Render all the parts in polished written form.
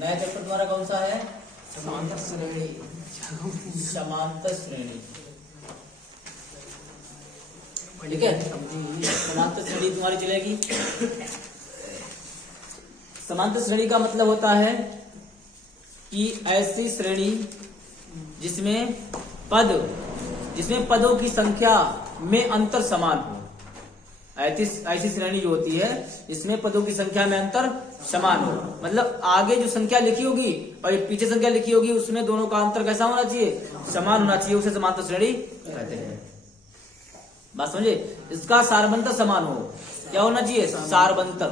नया चैप्टर तुम्हारा कौन सा है? समांतर श्रेणी। समांतर श्रेणी। ठीक है, समांतर श्रेणी तुम्हारी चलेगी। समांतर श्रेणी का मतलब होता है कि ऐसी श्रेणी जिसमें पदों की संख्या में अंतर समान हो। ऐसी श्रेणी जो होती है इसमें पदों की संख्या में अंतर समान हो, मतलब आगे जो संख्या लिखी होगी और पीछे संख्या लिखी होगी उसमें दोनों का अंतर कैसा होना चाहिए? समान होना चाहिए, उसे समांतर श्रेणी कहते हैं। बात समझे? इसका सारबंतर समान हो। क्या होना चाहिए? सारबंतर।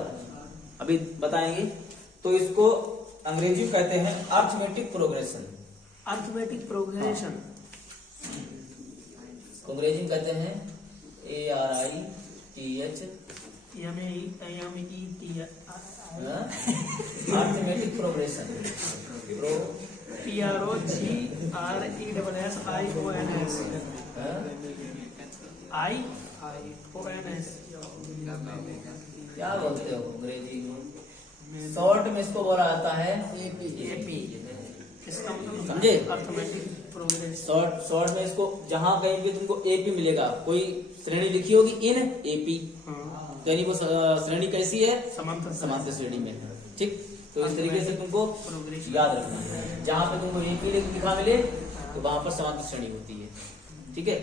अभी बताएंगे। तो इसको अंग्रेजी में कहते हैं अर्थमेटिक प्रोग्रेशन। अर्थमेटिक प्रोग्रेशन अंग्रेजी में कहते हैं ARITH अर्थमेटिक प्रोग्रेशन। PROGRESSIONS क्या बोलते हो अंग्रेजी में? शॉर्ट में इसको बोला जाता है AP। इसका मतलब समझे? Arithmetic progression. शॉर्ट में इसको जहां कहीं भी तुमको AP मिलेगा, कोई श्रेणी लिखी होगी इन AP, यानी वो श्रेणी कैसी है? समांतर श्रेणी में। ठीक, तो इस तरीके से तुमको याद रखना है। जहां पे तुमको AP लिखा मिले तो वहां पर समांतर श्रेणी होती है। ठीक है,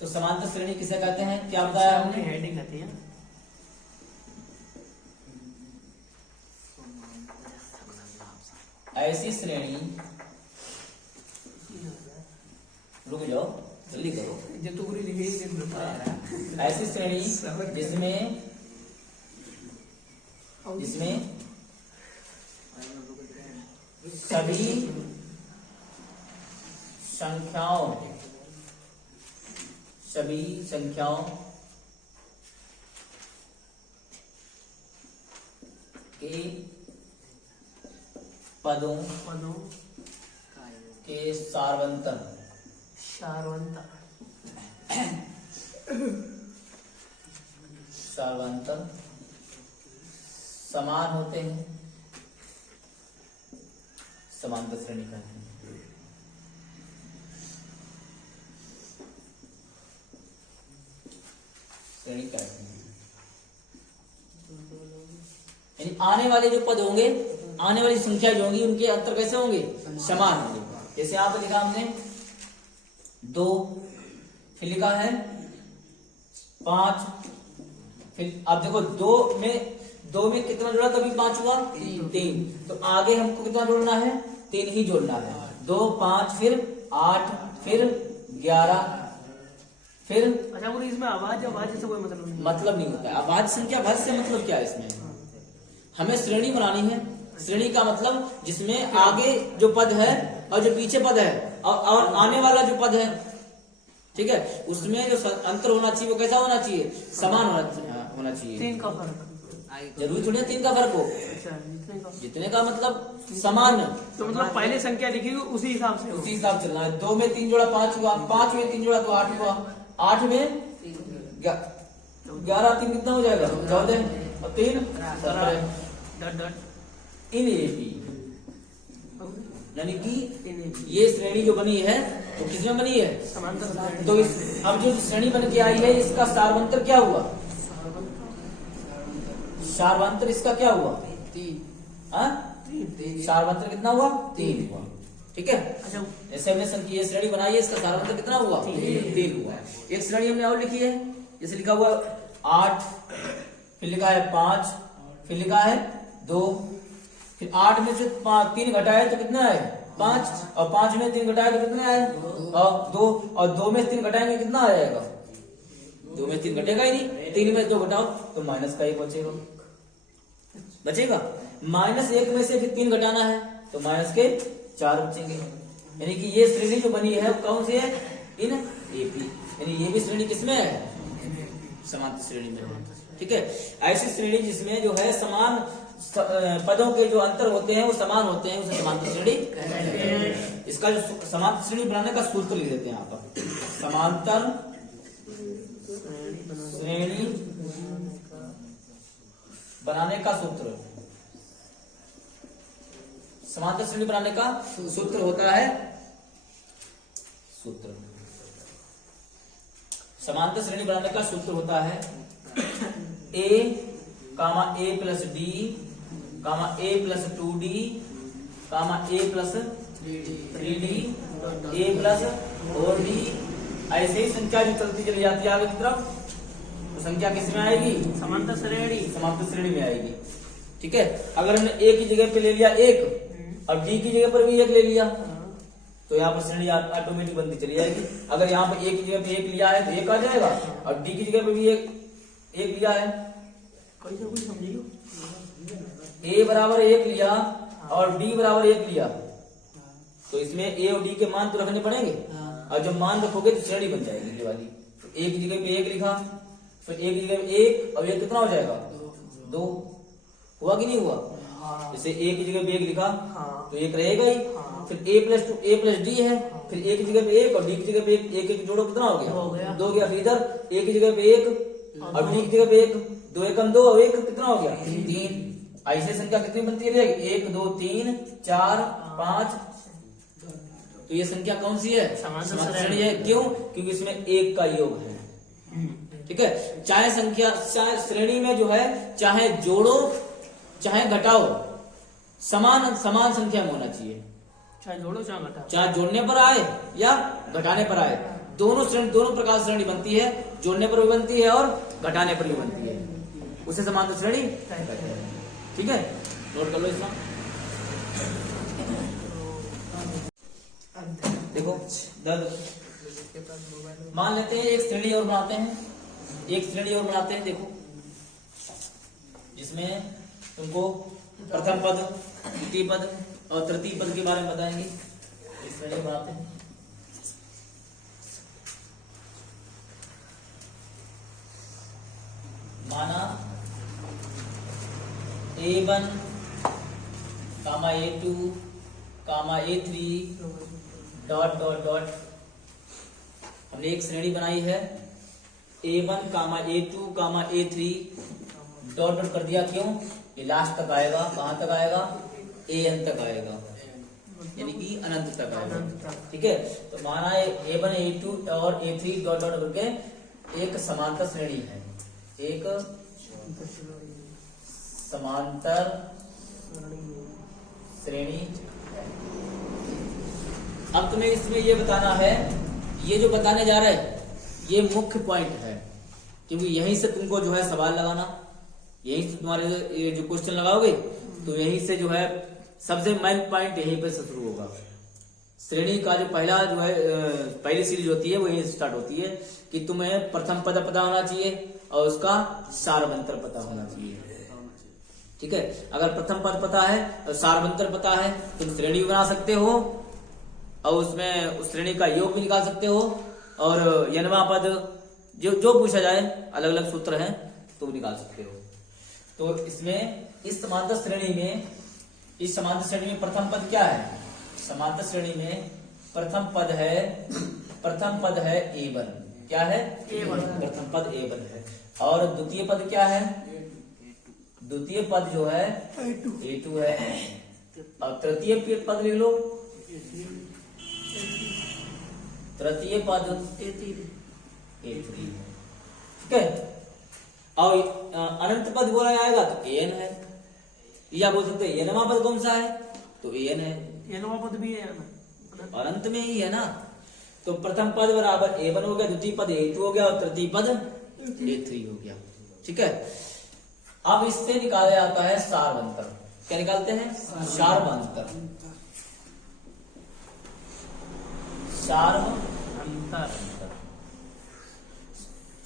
तो समांतर श्रेणी किसे कहते हैं? क्या बताया हमने? हेडिंग आती है। ऐसी श्रेणी, रुक जाओ जल्दी करो। ऐसी श्रेणी जिसमें सभी संख्याओं के पदों के सारवंतर समान होते हैं, समांतर श्रेणी कहते हैं। श्रेणी कहते हैं यानी आने वाले जो पद होंगे, आने वाली संख्या जो होंगी उनके अंतर कैसे होंगे? समान होंगे। जैसे यहाँ पे लिखा हमने 2, फिर लिखा है 5, फिर अब देखो 2 में कितना जोड़ा तभी 5 हुआ? 3। तो आगे हमको कितना जोड़ना है? 3 ही जोड़ना है। 2, 5, फिर 8, फिर 11, फिर अच्छा वो इसमें आवाज से कोई मतलब नहीं? मतलब नहीं होता है। आवाज संख्या भाज्य से मतलब क्या है? इसमें हमें श्रेणी बनानी है। श्रेणी का मतलब जिसमें आगे जो पद है और जो पीछे पद है और आने वाला जो पद है, ठीक है, उसमें जो अंतर होना चाहिए वो कैसा होना चाहिए? समान होना चाहिए। 3 का फर्क जरूरी थोड़ी है 3 का फर्क हो। जितने का मतलब समान। तो मतलब पहले संख्या लिखी उसी हिसाब से चलना है। 2 में 3 जोड़ा 5 हुआ, 5 में 3 जोड़ा तो 8 हुआ, 8 में 11, 3 कितना हो जाएगा? 14 और 3 इन AP, यानी कि ये श्रेणी जो बनी है तो किसमें बनी है? समांतर। तो अब जो श्रेणी बन के आई है इसका सारवंतर क्या हुआ? सारवंतर इसका क्या हुआ? 3। सारवंतर कितना हुआ? 3 हुआ। ठीक है, जैसे हमने ये श्रेणी बनाई है इसका सारवंतर कितना हुआ? 3 हुआ। एक श्रेणी हमने और लिखी है, जैसे लिखा हुआ 8, फिर लिखा है 5, फिर लिखा है 2, फिर 8 में से 3 घटाए तो कितना है? 5, और 5 में 3 घटाए तो कितना है? 2, और 2 में 3 घटाएंगे कितना आ जाएगा? 2 में 3 घटेगा ही नहीं। 3 में 2 घटाओ तो -1 बचेगा। -1 में से फिर 3 घटाना है तो -4 बचेंगे। यानी कि ये श्रेणी जो बनी है कौन सी है? इन AP, यानी ये भी श्रेणी किसमें है? समांतर श्रेणी में है। ठीक है, ऐसी श्रेणी जिसमें जो है समान पदों के जो अंतर होते हैं वो समान होते हैं, उसे समांतर श्रेणी कहते हैं। इसका जो समांतर श्रेणी बनाने का सूत्र लिख देते हैं यहाँ पर। समांतर श्रेणी बनाने का सूत्र, समांतर श्रेणी बनाने का सूत्र होता है, सूत्र समांतर श्रेणी बनाने का सूत्र होता है a comma a plus D comma a plus 2d comma a plus 3d a plus 4d। ऐसे ही संख्या जो चलती चली जाती है आगे की तरफ, तो संख्या किस में आएगी? समांतर श्रेणी। समांतर श्रेणी में आएगी। ठीक है, अगर हमने a की जगह पे ले लिया 1 और d की जगह पर भी 1 ले लिया तो यहाँ पर श्रेणी ऑटोमेटिक बनती चली जाएगी। अगर यहाँ पर a की जगह पे 1 लिया है तो 1 आ जाएगा और d की जगह पे भी 1 लिया है, कैसे कुछ समझिए, a बराबर 1 लिया और d बराबर 1 लिया तो इसमें a और d के मान तो रखने पड़ेंगे, और जब मान रखोगे तो श्रेणी बन जाएगी ये वाली। तो a की जगह पे 1 लिखा, फिर a की जगह पे 1 और 1 कितना हो जाएगा? 2 हुआ कि नहीं हुआ? जैसे a की जगह पे 1 लिखा तो 1 रहेगा ही, फिर a plus 2 a plus d है, फिर a की जगह पे 1 और d की जगह पे 1 1 जोड़ो कितना हो गया? 2 गया। फिर इधर a की जगह पे 1 और d की जगह पे 1, 2 एकम 2 और 1 कितना हो गया? 3। ऐसे संख्या कितनी बनती है? 1 2 3 4 5। तो ये संख्या कौन सी है? समांतर श्रेणी है। क्यों? क्योंकि इसमें 1 का योग है। ठीक है, चाहे संख्या चाहे श्रेणी में जो है चाहे जोड़ो चाहे घटाओ, समान संख्या में होना चाहिए। चाहे जोड़ो चाहे घटाओ, चाहे जोड़ने पर आए या घटाने पर आए, दोनों प्रकार श्रेणी बनती है, जोड़ने पर भी बनती है और घटाने पर भी बनती है, उसे समांतर श्रेणी। ठीक है, नोट कर लो इसका। देखो मान लेते हैं एक श्रेणी और बनाते हैं, देखो जिसमें तुमको प्रथम पद, द्वितीय पद और तृतीय पद के बारे में बताएंगे। एक श्रेणी बनाते हैं। माना A1 कामा A2 कामा A3 डॉट डॉट डॉट। हमने एक श्रेणी बनाई है A1 कामा A2 कामा A3 डॉट डॉट कर दिया। क्यों? ये लास्ट तक आएगा। कहां तक आएगा? AN तक आएगा, यानी कि अनंत तक आएगा। ठीक है, तो माना A1 A2 और A3 डॉट डॉट करके एक समांतर श्रेणी है, एक समांतर श्रेणी। अब तुम्हें इसमें ये बताना है, ये जो बताने जा रहे हैं ये मुख्य पॉइंट है, क्योंकि यहीं से तुमको जो है सवाल लगाना, यहीं से तुम्हारे ये जो क्वेश्चन लगाओगे तो यहीं से जो है सबसे मेन पॉइंट यहीं पे शुरू होगा। श्रेणी का जो पहला जो है पहली सीरीज होती है वो यहीं स्टार्ट होती है कि तुम्हें प्रथम पद पता होना चाहिए और उसका सारवंतर पता होना चाहिए। ठीक है, अगर प्रथम पद पता है और सारवंतर पता है तुम श्रेणी भी बना सकते हो और उसमें उस श्रेणी का योग भी निकाल सकते हो, और यनवा पद जो पूछा जाए अलग अलग सूत्र हैं तो निकाल सकते हो। तो इसमें इस समांतर श्रेणी में प्रथम पद क्या है? समांतर श्रेणी में प्रथम पद है A1। क्या है? A1। प्रथम पद A1 है। और द्वितीय पद क्या है? द्वितीय पद जो है A2 है। और तृतीय पद लिख लो, तृतीय पद A3 है। ठीक है, और अनंत पद बोला जाएगा तो AN है, या बोल सकते हैं यनवा पद कौन सा है? तो AN है। यनवा पद भी है ना, अनंत में ही है ना। तो प्रथम पद बराबर A1 हो गया, द्वितीय पद A2 हो गया और तृतीय पद A3 हो गया। ठीक है, अब इससे निकाला जाता है सारवंतर। क्या निकालते हैं? सारवंतर।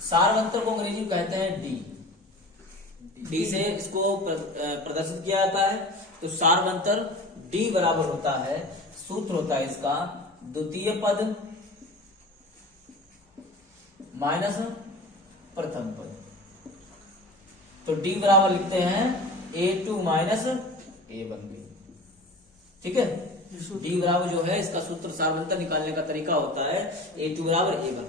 सारवंतर को अंग्रेजी में कहते हैं डी से इसको प्रदर्शित किया जाता है। तो सारवंतर D बराबर होता है, सूत्र होता है इसका द्वितीय पद माइनस प्रथम पद। तो D बराबर लिखते हैं A2 माइनस A1। ठीक है, D बराबर जो है इसका सूत्र सारवंतर निकालने का तरीका होता है A2 बराबर A1।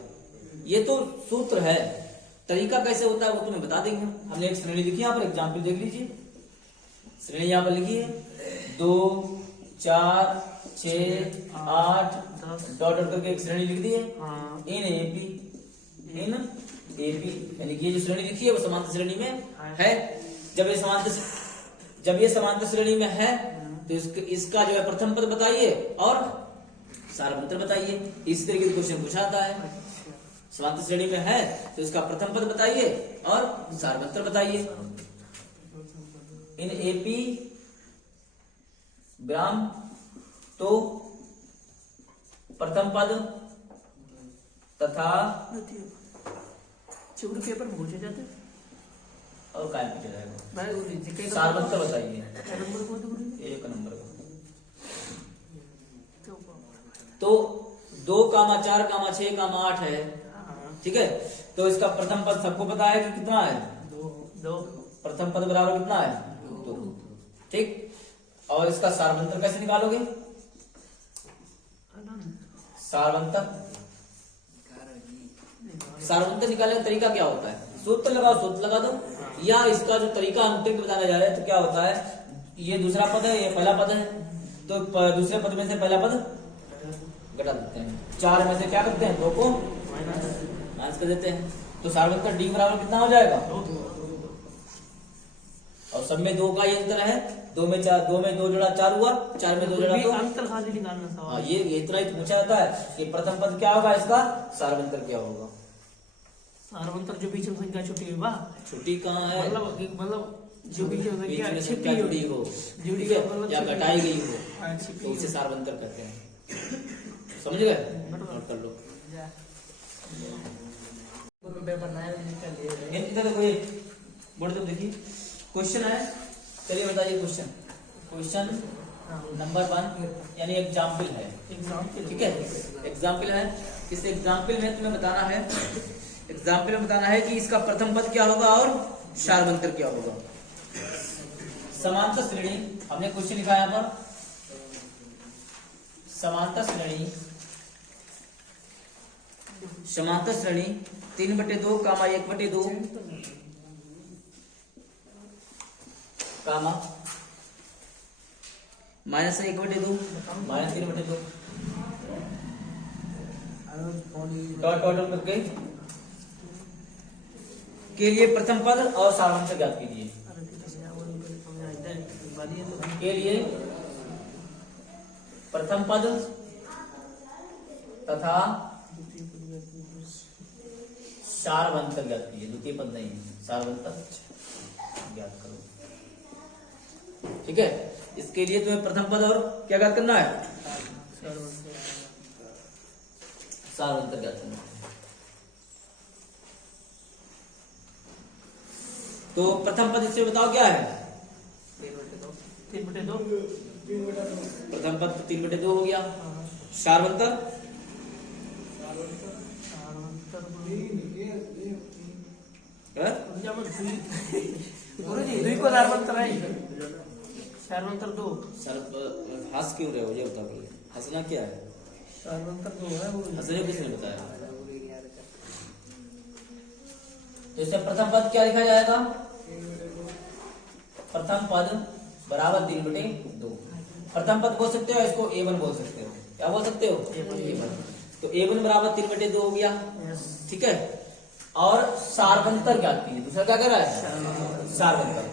ये तो सूत्र है, तरीका कैसे होता है वो तुम्हें बता देंगे। हमने एक श्रेणी लिखी, यहाँ पर एग्जाम्पल देख लीजिए। श्रेणी यहाँ पर लिखी है 2 4 6 8 10 डॉट डॉट करके एक श्रेणी लिख दी है। हाँ इन एपी यानी कि ये जो श्रेणी लिखी है वो समांतर श्रेणी में है। जब ये समांतर श्रेणी में है तो इसका जो है प्रथम पद बताइए और सारवंतर बताइए। इस तरीके से क्वेश्चन पूछा जाता है। समांतर श्रेणी में है तो इसका प्रथम पद बताइए और सारवंतर बताइए। इन एपी ग्राम तो प्रथम पद तथा चिवड़ पेपर पूछे जाते और काय पूछा जाएगा मैं जीके का सारवंतर बताइए। नंबर को दूर एक नंबर का तो तो 2, 4, 6, 8 है। ठीक है, तो इसका प्रथम पद सबको पता है कि कितना है? 2 प्रथम पद बराबर कितना है? 2। ठीक, और इसका सारवंतर कैसे निकालोगे? सारवंतर निकालने का तरीका क्या होता है? सूत्र लगाओ, सूत्र लगा दो। या इसका जो तरीका अंतिम बताने जा रहे हैं तो क्या होता है, ये दूसरा पद है, ये पहला पद है, तो दूसरे पद में से पहला पद घटा देते हैं। 4 में से क्या करते हैं? 2 को माइनस कर देते हैं। तो सारवंतर डी बराबर कितना हो जाएगा? और सब में 2 का ही अंतर है। 2 में 2 जोड़ा 4 हुआ, 4 में 2 जोड़ा 2। अंतर खाली निकालना सवाल। हाँ, ये इतना ही पूछा जाता है कि प्रथम पद क्या होगा, इसका सारवंतर क्या होगा। सारवंतर जो बीच में संख्या छुट्टी हुई वाह छुट्टी कहाँ है? मतलब जो बीच में बीच संख्या में छिपी संख्या जुड़ी हो, जुड़ी ठीक है, मतलब या छिपी घटाई गई हो, हाँ, छिपी तो उसे हो। सारवंतर कहते हैं। समझ गए? नोट कर लो। इधर देखो, ये बोर्ड पे देखिए क्वेश्चन है। चलिए बताइए क्वेश्चन नंबर 1 यानी एग्जाम्पल है। एग्जाम्पल ठीक है, एग्जाम्पल है। इस एग्जाम्पल में तुम्हें बताना है, एग्जाम्पल में बताना है कि इसका प्रथम पद क्या होगा और सारवंतर क्या होगा। समांतर श्रेणी, हमने क्वेश्चन लिखा है यहाँ पर, समांतर श्रेणी 3/2 comma 1/2 comma minus 1/2 minus 3/2 dot dot करके के लिए प्रथम पद और सारवंतर ज्ञात कीजिए। के लिए प्रथम पद तथा सारवंतर ज्ञात कीजिए। द्वितीय पद नहीं, सारवंतर ज्ञात करो। ठीक है, इसके लिए तुम्हें प्रथम पद और क्या ज्ञात करना है? सारवंतर ज्ञात करना है। तो प्रथम पद इससे बताओ क्या है? 3/2 प्रथम पद तो 3/2 हो गया। सारवंतर गुरुजी 2 को सारवंतर है। सारवंतर 2 हंस क्यों रहे हो, ये बता पहले। हंसना क्या है? सारवंतर 2 है वो। हंसने किसने बताया? तो इससे प्रथम पद क्या लिखा जाएगा? प्रथम पद बराबर 3/2। प्रथम पद बोल सकते हो, इसको A1 बोल सकते हो। क्या बोल सकते हो? A1। तो A1 बराबर 3/2 हो गया। ठीक है, और सारवंतर ज्ञात कीजिए। दूसरा क्या कर रहा है? सारवंतर।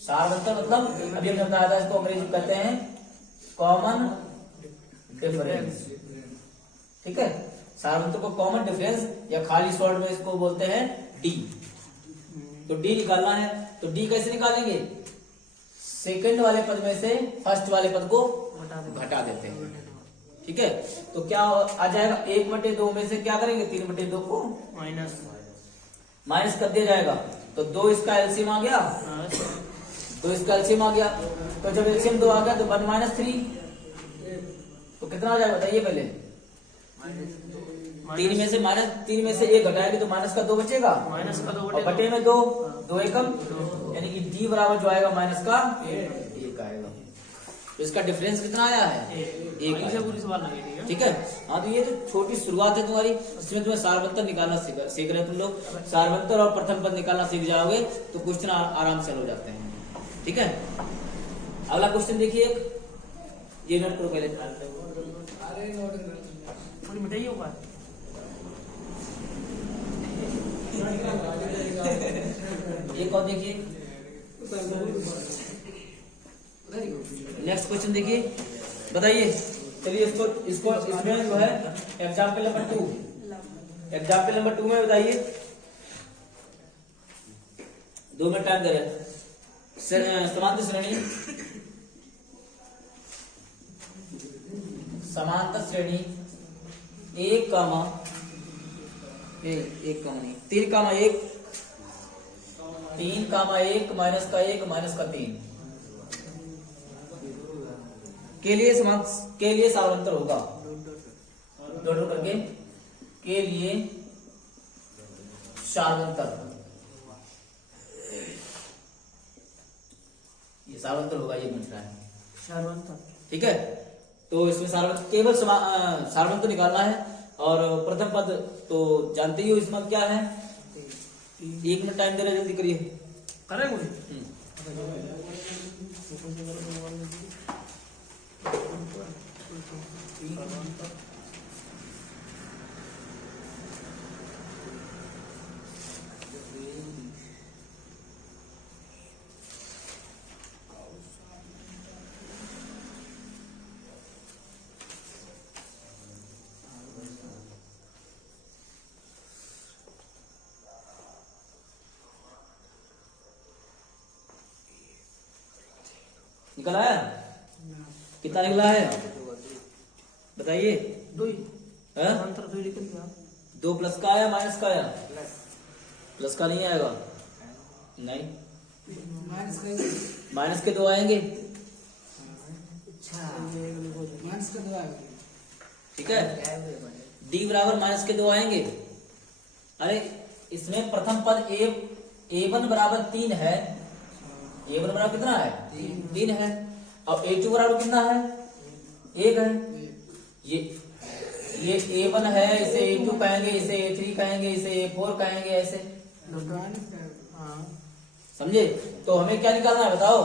सारवंतर मतलब अभी हमने बताया था, इसको अंग्रेजी में कहते हैं कॉमन डिफरेंस। ठीक है, सारवंतर को कॉमन डिफरेंस या खाली शॉर्ट में इसको बोलते हैं डी। तो डी निकालना है, तो डी कैसे निकालेंगे? सेकंड वाले पद में से फर्स्ट वाले पद को घटा देते हैं। ठीक है, तो क्या आ जाएगा? 1/2 में से क्या करेंगे? 3/2 को माइनस कर दिया जाएगा। तो 2 इसका एलसीएम आ गया, 2 इसका एलसीएम आ गया। तो जब एलसीएम 2 आ गया तो 1 - 3 तो कितना आ जाएगा बताइए पहले? 3 में से 1 घटाएंगे तो माइनस का 2 बचेगा, और बटे में 2 एकम, यानी कि डी बराबर जो आएगा माइनस का 1 आएगा। तो इसका डिफरेंस कितना आया है? 1। ठीक है, हाँ, तो ये तो छोटी शुरुआत है तुम्हारी। इसमें तुम्हें सारवंतर निकालना सीख रहे तुम लोग। सारवंतर और प्रथम पद निकालना सीख जाओगे तो क्वेश्चन आराम से हो जाते हैं। ठीक है, अगला क्वेश्चन देखिए, ये नोट करो पहले। थोड़ी मिठाई होगा। एक और देखिए, नेक्स्ट क्वेश्चन देखिए, बताइए। चलिए इसको इसमें जो है एग्जाम्पल नंबर 2, एग्जाम्पल नंबर 2 में बताइए, 2 मिनट टाइम दे रहे। समांतर श्रेणी, समांतर श्रेणी 1 कामा 1 कामा नहीं 3 कामा 1 3 कामा 1 माइनस का 1 माइनस का 3 के लिए सारवंतर होगा। डॉट करके के लिए सारवंतर, ये सारवंतर होगा, ये बन रहा है सारवंतर। ठीक है, तो इसमें सारवंतर केवल सारवंतर निकालना है। और प्रथम पद तो जानते ही हो, इसमें क्या है। 1 मिनट टाइम दे रहे, जल्दी करिए। करें मुझे निकल आया, कितना निकला है बताइए। 2 हाँ? अंतर 2 निकल गया। 2 प्लस का आया माइनस का आया? प्लस का नहीं आएगा, नहीं माइनस के 2 आएंगे। ठीक है, डी बराबर माइनस के 2 आएंगे। अरे इसमें प्रथम पद a1 बराबर 3 है, a1 बराबर कितना है 3 है, और a2 बराबर कितना है 1 है। ये a1 है, इसे a2 कहेंगे, इसे a3 कहेंगे, इसे a4 कहेंगे, ऐसे समझे। तो हमें क्या निकालना है बताओ,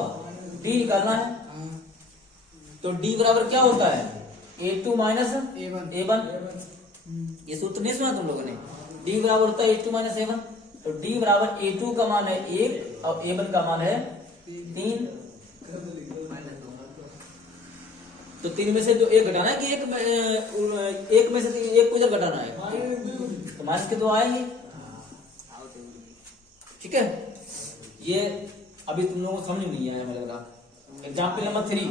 d निकालना है। तो d बराबर क्या होता है a2 माइनस a1। ये सूत्र नहीं सुना तुम लोगों ने, d बराबर होता है a2 माइनस a1। तो d बराबर a2 का मान है 1 और a1 का मान है 3। तो 3 में से जो 1 घटाना है कि एक में से 1 को इधर घटाना है, तो माइनस के 2 आएंगे। ठीक है, ये अभी तुम लोगों को समझ नहीं आया मेरे लगा। एग्जाम्पल नंबर 3,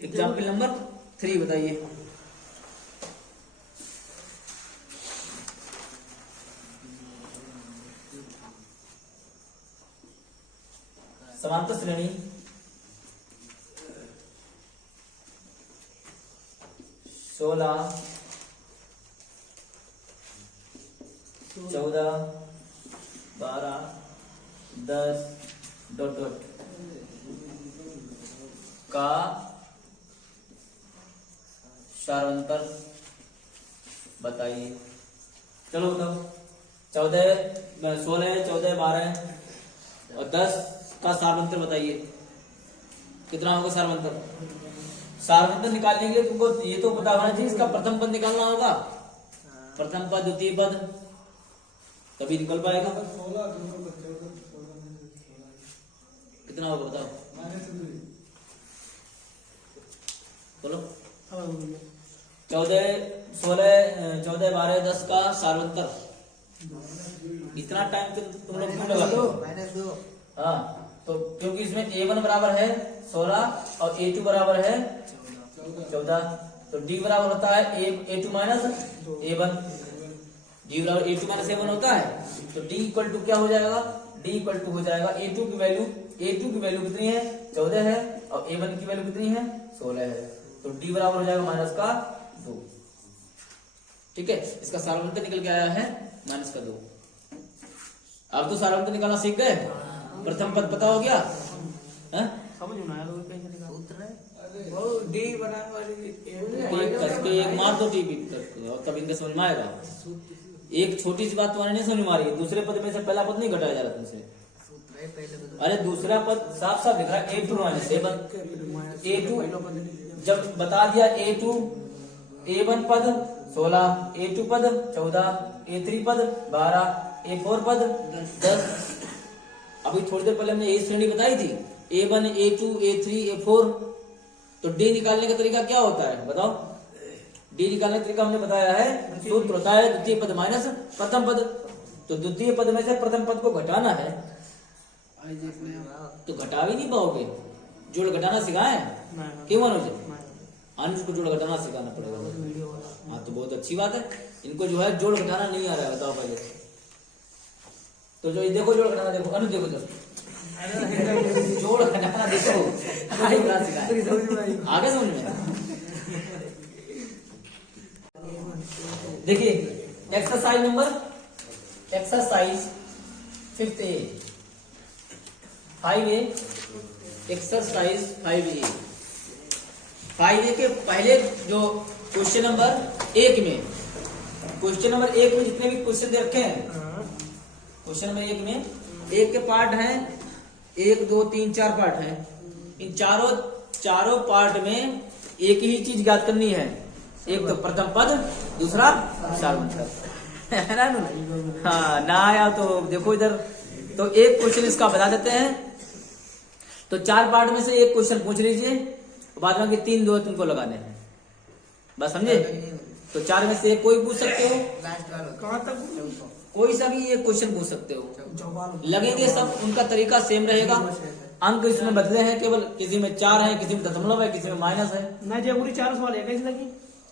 एग्जाम्पल नंबर 3 बताइए। समांतर श्रेणी 16 14 12 10 डॉट डॉट का सारवंतर बताइए। चलो बताओ, 16 14 12 और 10 का सारवंतर बताइए, कितना होगा सारवंतर। सारवंतर निकालने के लिए तुमको ये तो पता होना चाहिए, इसका प्रथम पद निकालना होगा। प्रथम पद द्वितीय पद तभी निकल पाएगा। कितना होगा बताओ, बोलो। 14 16 14 12 10 का सारवंतर। इतना टाइम तुम लोग क्यों लगा दो। हाँ, तो क्योंकि इसमें a1 बराबर है 16 और a2 बराबर है 14। तो d बराबर होता है a2 माइनस a1। d बराबर a2 माइनस a1 होता है। तो d इक्वल टू क्या हो जाएगा, d इक्वल टू हो जाएगा a2 की वैल्यू कितनी है 14 है, और a1 की वैल्यू कितनी है 16 है। तो d बराबर हो जाएगा माइनस का 2। ठीक है, इसका सारवंतर निकल के आया है माइनस का 2। अब तो सारवंतर निकालना सीख गए, प्रथम पद पता हो गया। समझ में आया कैसे निकाल वो डी बराबर एक मार दो टीवी और तब इनका समझ में आएगा। एक छोटी सी बात तुम्हारे नहीं समझ में आ रही है, दूसरे पद में से पहला पद नहीं घटाया जा रहा तुमसे। अरे दूसरा पद साफ साफ लिख रहा है A2 माइनस A1। A2 जब बता दिया A2 A1 पद 16, A2 पद 14, A3 पद 12, A4 पद 10। अभी थोड़ी देर पहले हमने A श्रेणी बताई थी, A1 A2 A3 A4। तो D निकालने का तरीका क्या होता है बताओ? D निकालने का तरीका हमने बताया है, सूत्र होता है द्वितीय पद माइनस प्रथम पद। तो द्वितीय पद में से प्रथम पद को घटाना है, तो घटा भी नहीं पाओगे। जोड़ घटाना सिखाए क्यों अनुज? अनुज को जोड़ घटाना सिखाना पड़ेगा। हाँ तो बहुत अच्छी बात है। इनको जो है जोड़ घटाना नहीं आ रहा है, बताओ पहले। तो जो ये देखो जोड़ घटाना देखो, अनुज देखो जब जोड़ घटाना देखो, आगे समझ में। देखिए exercise number, exercise 5A, 5A, exercise 5A। 5A के पहले जो क्वेश्चन नंबर 1 में, क्वेश्चन नंबर 1 में जितने भी क्वेश्चन दे रखे हैं, क्वेश्चन नंबर 1 में 1 के पार्ट हैं, 1 2 3 4 पार्ट हैं। इन चारों पार्ट में एक ही चीज ज्ञात करनी है, एक तो प्रथम पद, दूसरा सार्वंतर। है ना? हाँ ना आया तो देखो इधर। तो एक क्वेश्चन इसका बता देते हैं। तो 4 पार्ट में से एक क्वेश्चन पूछ लीजिए, बाद में 3 2 तुमको लगाने हैं, बस समझे? तो 4 में से एक कोई पूछ सकते हो, कहाँ तक? कोई सा भी एक क्वेश्चन पूछ सकते हो, लगेंगे सब, उनका तरीका सेम रहेगा। अंक इसमें बदले हैं केवल, किसी में 4 है, किसी में दशमलव है, किसी में माइनस है। मैं जयपुरी 4 सवाल है कैसे लगी?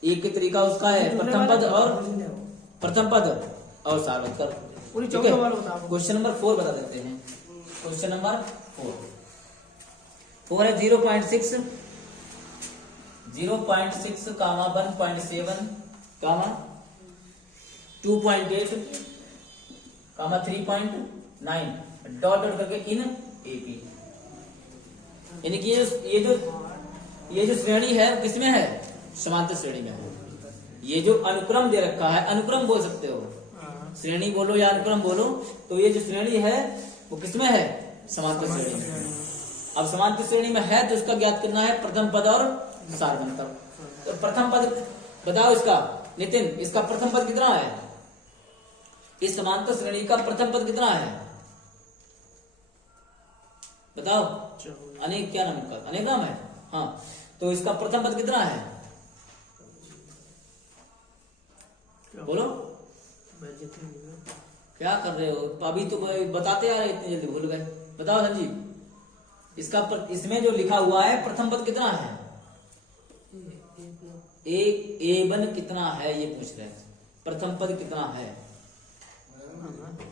एक के तरीका उसका है प्रथम पद और सार्वत्तर। पूरी ठीक है? 14 बताओ। क्वेश्चन नंबर 4 बता देते हैं। क्वेश्चन नंबर 4 है 0.6, 0.6 कामा 1.7 कामा 2.8 कामा 3.9 डॉट डॉट करके इन AP। यानी कि ये जो श्रेणी है किसमें है? समांतर श्रेणी में है। ये जो अनुक्रम दे रखा है, अनुक्रम बोल सकते हो, श्रेणी बोलो या अनुक्रम बोलो, तो ये जो श्रेणी है वो किसमें है? समांतर श्रेणी में। अब समांतर श्रेणी में है तो इसका ज्ञात करना है प्रथम पद और सार्वंतर। तो प्रथम पद बताओ इसका, नितिन इसका प्रथम पद कितना है? इस समांतर श्रेणी का प्रथम पद कितना है बताओ? अनेक, क्या नाम का? अनेक नाम है। हाँ तो इसका प्रथम पद कितना है बोलो? क्या कर रहे हो? अभी तो बताते आ रहे, इतनी जल्दी भूल गए। बताओ संजीव, इसमें जो लिखा हुआ है प्रथम पद कितना है? A1 कितना है ये पूछ रहे हैं। प्रथम पद कितना है?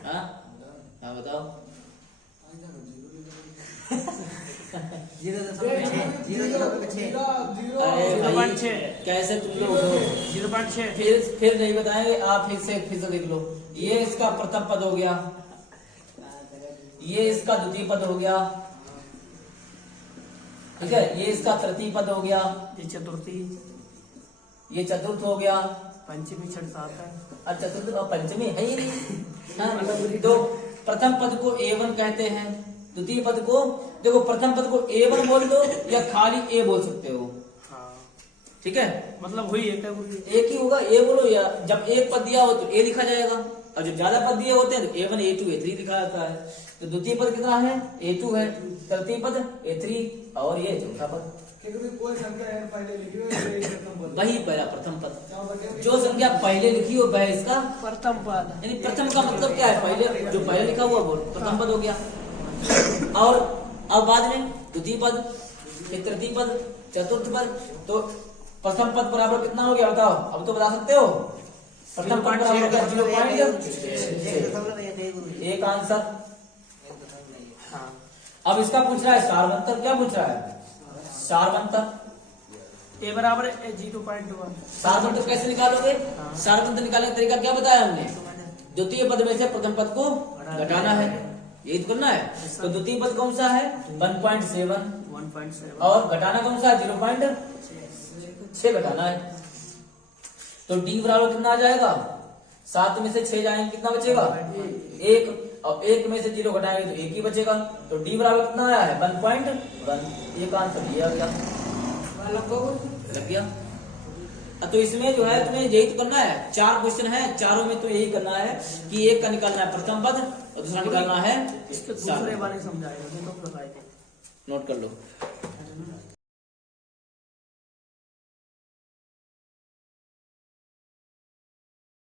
हाँ बताओ। 0.6 कैसे तुम लोग हो? 0.6 फिर नहीं बताएंगे आप, फिर से देख लो। ये इसका प्रथम पद हो गया, ये इसका द्वितीय पद हो गया, ठीक है? ये इसका तृतीय पद हो गया, ये चतुर्थी, ये चतुर्थ हो गया, पंचमी, छठ, सात है। अच्छा चतुर्थ और पंचमी है ही नहीं। हाँ, तो प्रथम पद को A1 कहते हैं, द्वितीय पद को देखो, प्रथम पद को A1 बोल दो या खाली A बोल सकते हो, ठीक है? मतलब वही एक है, एक ही होगा, A बोलो, या जब एक पद दिया हो तो A लिखा जाएगा, और जब ज्यादा पद दिए होते हैं तो A1 A2 A3 लिखा जाता है। तो द्वितीय पद कितना है? A2 है, तृतीय पद A3 और ये चौथा पद। कोई संख्या है पहले लिखी हो, वही पहला प्रथम पद। जो संख्या पहले लिखी हो वह इसका प्रथम पद। यानी प्रथम का मतलब क्या है? पहले जो पहले लिखा हुआ वो प्रथम पद हो गया। और अब बाद में द्वितीय पद, फिर तृतीय पद, चतुर्थ पद। तो प्रथम पद बराबर कितना हो गया बताओ? अब तो बता सकते हो। प्रथम पद बराबर हो गया 0.6। एक आंसर। अब इसका पूछ रहा है सार्वंतर। क्या पूछ रहा है? सार्वंतर। A बराबर 0.1। सार्वंतर कैसे निकालोगे? सार्वंतर निकालने का तरीका क्या बताया हमने? द्वितीय पद में से प्रथम पद को घटाना है, यही तो करना है। तो द्वितीय पद कौन सा है? 1.7 और घटाना कौन सा है? 0.6 घटाना है। तो D बराबर कितना आ जाएगा? 7 में से 6 जाएंगे, कितना बचेगा? 1। और एक में से 0 घटाएंगे तो 1 ही बचेगा। तो डी बराबर कितना आया है 1.1। ये का आंसर ये आ गया, लग गया। तो इसमें जो है तुम्हें यही तो करना है, 4 क्वेश्चन है, चारों में तो यही करना है कि एक का निकालना है प्रथम पद और दूसरा निकालना है इसके सार। दूसरे वाले समझाएगा, तो बताए थे। नोट कर लो।